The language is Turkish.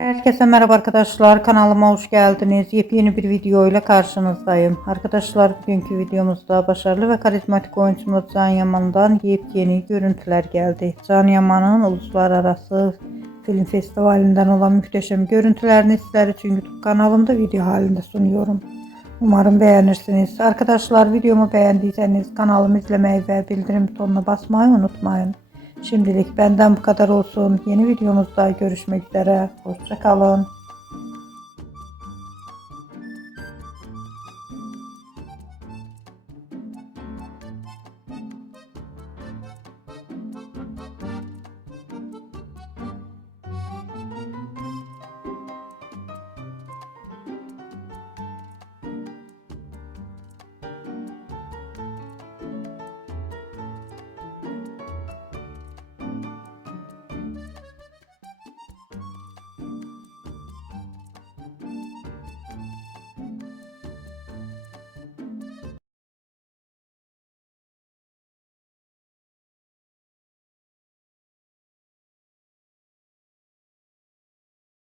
Herkese merhaba arkadaşlar, kanalıma hoş geldiniz. Yepyeni bir video ile karşınızdayım. Arkadaşlar, bugünkü videomuzda başarılı ve karizmatik oyuncumuz Can Yaman'dan yepyeni görüntüler geldi. Can Yaman'ın uluslararası film festivalinden olan muhteşem görüntülerini sizler için YouTube kanalımda video halinde sunuyorum. Umarım beğenirsiniz. Arkadaşlar, videomu beğendiyseniz kanalımı izlemeyi ve bildirim butonuna basmayı unutmayın. Şimdilik benden bu kadar olsun. Yeni videomuzda görüşmek üzere. Hoşça kalın.